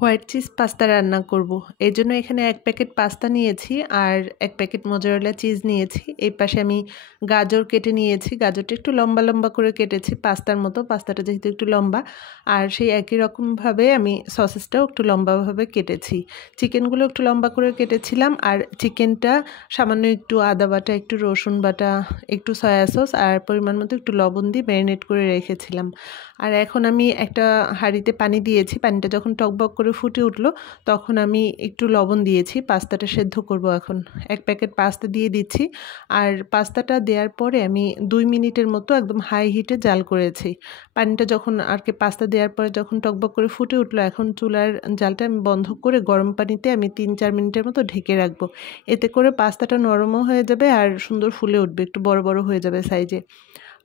White cheese pasta রান্না করব। এজন্য এখানে 1 প্যাকেট পাস্তা নিয়েছি আর 1 প্যাকেট মোজারেলা চিজ নিয়েছি। এই পাশে আমি গাজর কেটে নিয়েছি। গাজরটা একটু লম্বা লম্বা করে কেটেছি পাস্তার মতো। পাস্তাটা যেহেতু একটু লম্বা, আর সেই একই রকমভাবে আমি সসেসটাও একটু লম্বাভাবে কেটেছি। চিকেনগুলো একটু লম্বা করে কেটেছিলাম, আর চিকেনটা সামান্য একটু আদা বাটা, একটু রসুন বাটা, একটু সয়া সস আর পরিমাণ মতো একটু লবণ দিয়ে ম্যারিনেট করে রেখেছিলাম। আর এখন আমি একটা হাঁড়িতে পানি দিয়েছি। পানিটা যখন টকবক করে ফুটে উঠলো তখন আমি একটু লবণ দিয়েছি। পাস্তাটা সেদ্ধ করব এখন। 1 প্যাকেট পাস্তা দিয়ে দিচ্ছি। আর পাস্তাটা দেওয়ার পরে আমি 2 মিনিটের মতো একদম হাই হিটে জাল করেছি। পানিটা যখন আর কি পাস্তা দেওয়ার পরে যখন টকবক করে ফুটে উঠলো, এখন চুলার জালটা আমি বন্ধ করে গরম পানিতে আমি 3-4 মিনিটের মতো ঢেকে রাখবো। এতে করে পাস্তাটা নরমও হয়ে যাবে আর সুন্দর ফুলে উঠবে, একটু বড় বড় হয়ে যাবে সাইজে।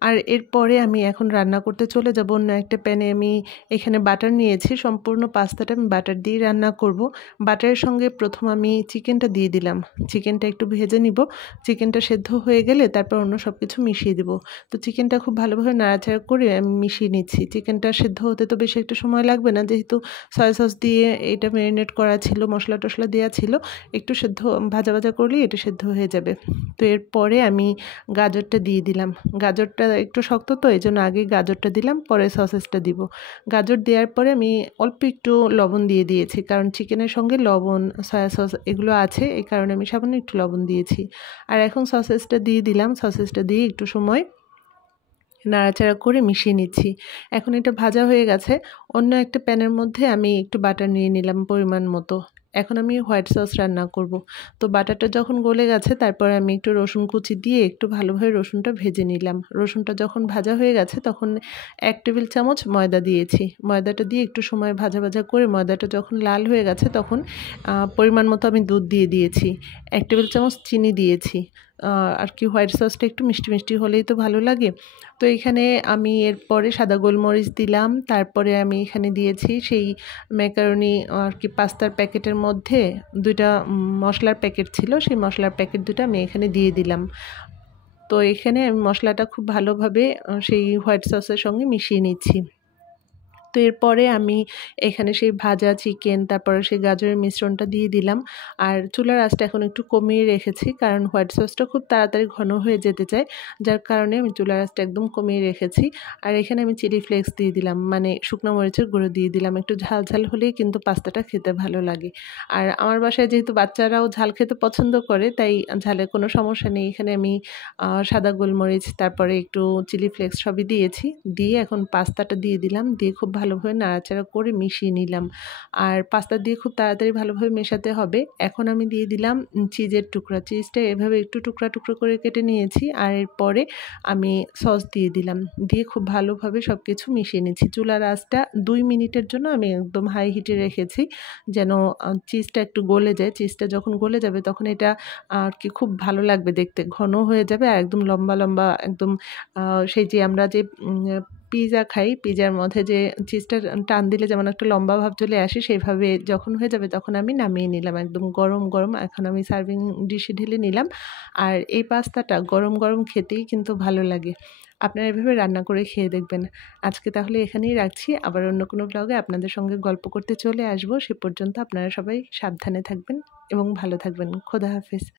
আর এরপরে আমি এখন রান্না করতে চলে যাব। অন্য একটা প্যানে আমি এখানে বাটার নিয়েছি। সম্পূর্ণ পাস্তাটা আমি বাটার দিয়েই রান্না করব। বাটারের সঙ্গে প্রথম আমি চিকেনটা দিয়ে দিলাম। চিকেনটা একটু ভেজে নিব। চিকেনটা সেদ্ধ হয়ে গেলে তারপর অন্য সব কিছু মিশিয়ে দেব। তো চিকেনটা খুব ভালোভাবে নাড়াচাড়া করে আমি মিশিয়ে নিচ্ছি। চিকেনটা সেদ্ধ হতে তো বেশি একটা সময় লাগবে না, যেহেতু সয়া সস দিয়ে এটা ম্যারিনেট করা ছিল, মশলা টশলা দেওয়া ছিল। একটু সেদ্ধ ভাজা ভাজা করলেই এটা সেদ্ধ হয়ে যাবে। তো এরপরে আমি গাজরটা দিয়ে দিলাম। গাজরটা একটু শক্ত, তো এই জন্য আগে গাজরটা দিলাম, পরে সসেসটা দিব। গাজর দেওয়ার পরে আমি অল্প একটু লবণ দিয়ে দিয়েছি, কারণ চিকেনের সঙ্গে লবণ, সয়া সস এগুলো আছে, এই কারণে আমি সামান্য একটু লবণ দিয়েছি। আর এখন সসেসটা দিয়ে দিলাম। সসেসটা দিয়ে একটু সময় নাড়াচাড়া করে মিশিয়ে নিচ্ছি। এখন এটা ভাজা হয়ে গেছে। অন্য একটা প্যানের মধ্যে আমি একটু বাটার নিয়ে নিলাম পরিমাণ মতো। এখন আমি হোয়াইট সস রান্না করব। তো বাটারটা যখন গলে গেছে তারপরে আমি একটু রসুন কুচি দিয়ে একটু ভালোভাবে রসুনটা ভেজে নিলাম। রসুনটা যখন ভাজা হয়ে গেছে তখন 1 টেবিল চামচ ময়দা দিয়েছি। ময়দাটা দিয়ে একটু সময় ভাজা ভাজা করে ময়দাটা যখন লাল হয়ে গেছে তখন পরিমাণ মতো আমি দুধ দিয়ে দিয়েছি। 1 টেবিল চামচ চিনি দিয়েছি। আর কি হোয়াইট সসটা একটু মিষ্টি মিষ্টি হলেই তো ভালো লাগে। তো এখানে আমি এরপরে সাদা গোলমরিচ দিলাম। তারপরে আমি এখানে দিয়েছি সেই ম্যাকারনি আর কি পাস্তার প্যাকেটের মধ্যে 2টা মশলার প্যাকেট ছিল, সেই মশলার প্যাকেট 2টা আমি এখানে দিয়ে দিলাম। তো এখানে আমি মশলাটা খুব ভালোভাবে সেই হোয়াইট সসের সঙ্গে মিশিয়ে নিচ্ছি। তো এরপরে আমি এখানে সেই ভাজা চিকেন, তারপরে সেই গাজরের মিশ্রণটা দিয়ে দিলাম। আর চুলার আঁচটা এখন একটু কমিয়ে রেখেছি, কারণ হোয়াইট সসটা খুব তাড়াতাড়ি ঘন হয়ে যেতে চায়, যার কারণে আমি চুলার আঁচটা একদম কমিয়ে রেখেছি। আর এখানে আমি চিলি ফ্লেক্স দিয়ে দিলাম, মানে শুকনো মরিচের গুঁড়ো দিয়ে দিলাম। একটু ঝাল ঝাল হলেই কিন্তু পাস্তাটা খেতে ভালো লাগে। আর আমার বাসায় যেহেতু বাচ্চারাও ঝাল খেতে পছন্দ করে, তাই ঝালের কোনো সমস্যা নেই। এখানে আমি সাদা গোলমরিচ, তারপরে একটু চিলি ফ্লেক্স সবই দিয়েছি। দিয়ে এখন পাস্তাটা দিয়ে দিলাম। দিয়ে খুব ভালোভাবে নাড়াচাড়া করে মিশিয়ে নিলাম। আর পাস্তা দিয়ে খুব তাড়াতাড়ি ভালোভাবে মেশাতে হবে। এখন আমি দিয়ে দিলাম চিজের টুকরা। চিজটা এভাবে একটু টুকরা টুকরো করে কেটে নিয়েছি। আর এরপরে আমি সস দিয়ে দিলাম। দিয়ে খুব ভালোভাবে সব কিছু মিশিয়ে নিচ্ছি। চুলার আঁচটা 2 মিনিটের জন্য আমি একদম হাই হিটে রেখেছি, যেন চিজটা একটু গলে যায়। চিজটা যখন গলে যাবে তখন এটা আর কি খুব ভালো লাগবে দেখতে, ঘন হয়ে যাবে আর একদম লম্বা লম্বা, একদম সেই যে আমরা যে পিৎজা খাই, পিৎজার মধ্যে যে চিজটা টান দিলে যেমন একটা লম্বা ভাব চলে আসে, সেইভাবে যখন হয়ে যাবে তখন আমি নামিয়ে নিলাম একদম গরম গরম। এখন আমি সার্ভিং ডিশে ঢেলে নিলাম। আর এই পাস্তাটা গরম গরম খেতেই কিন্তু ভালো লাগে। আপনারা এভাবে রান্না করে খেয়ে দেখবেন। আজকে তাহলে এখানেই রাখছি। আবার অন্য কোনো ব্লগে আপনাদের সঙ্গে গল্প করতে চলে আসবো। সে পর্যন্ত আপনারা সবাই সাবধানে থাকবেন এবং ভালো থাকবেন। খোদা হাফেজ।